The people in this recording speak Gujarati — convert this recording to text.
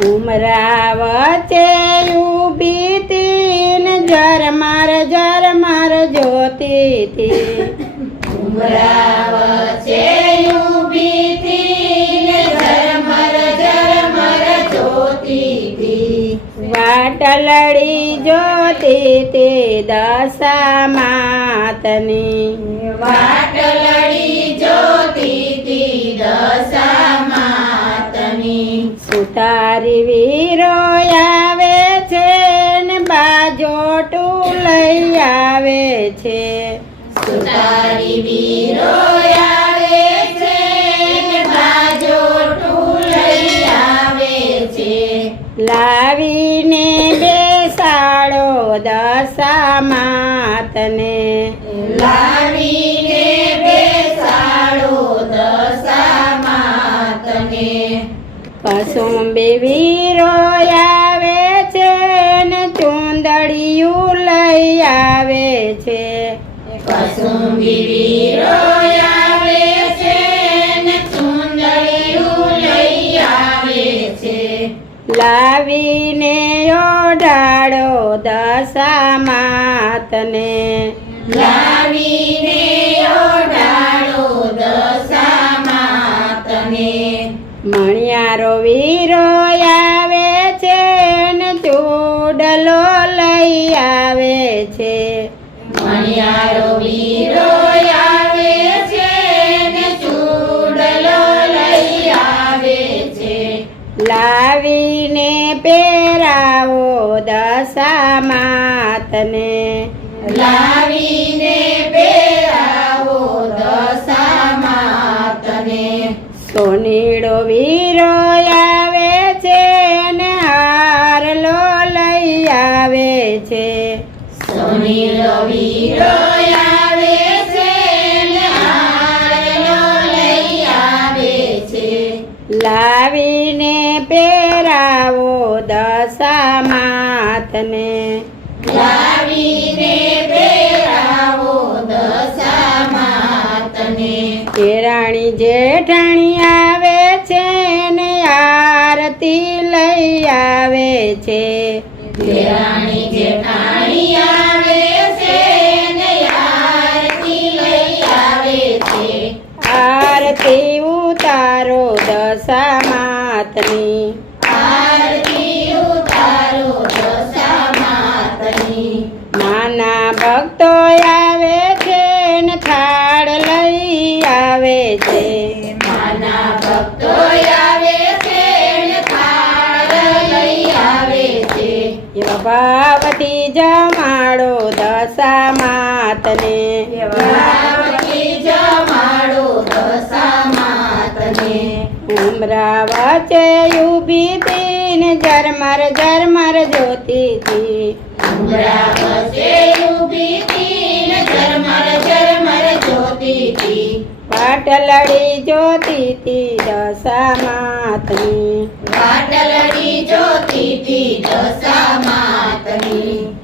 ઉમરા વચ્ચે ઊભી તી ને ઝરમર ઝરમર જોતી તી ઉમરા વચ્ચે ઊભી તી ને ઝરમર ઝરમર જોતી તી. વાટલડી જોતી તે દશા માતની વાટલડી જોતી તી દશા સુતારી વીરો આવે છે ને બાજોટું લઈ આવે છે. સુતારી વીરો આવે છે ને બાજોટું લઈ આવે છે. લાવીને બેસાડો દશા માતને લાવીને વીરો આવે છે ને ચુંદડિયું લઈ આવે છે. કસુંબી વીરો આવે છે ને ચુંદડીયું લઈ આવે છે. લાવીને ઓઢાડો દશા માતને લાવીને મણિયારો વીરો આવે છે ને ચૂડલો લઈ આવે છે. મારો વીરો આવે છે ને ચૂડલો લઈ આવે છે. લાવીને પહેરાવો દશા માતને લાવીને સોનીડો વીરો આવે છે ને હારલો લઈ આવે છે. સોનીડો વીરો આવે છે ને હારલો લઈ આવે છે. લાવીને પેરાવો દશા માથને. લાવીને કેરાણી જેઠાણી આવે છે ને આરતી લઈ આવે છે. દેરાણી જેઠાણી આવે છે ને આરતી લઈ આવે છે. આરતી ઉતારો દશા માતની આરતી ઉતારો દશા માતની નાના ભક્તો આવે છે ને લઈ આવે છે. માના ભક્તો આવે છે ભાવતી જમાડો દશા માતને. ભાવથી જમાડો દશા માતને. ઉમરા વચ્ચે ઊભી તી જરમર જરમર જ્યોતિ થી ઉમરા વચ્ચે ઊભી તી જરમર જરમર જ્યોતિ તી પાટલડી જોતી હતી દશા માતની પાટલડી જોતી તી દશા માતની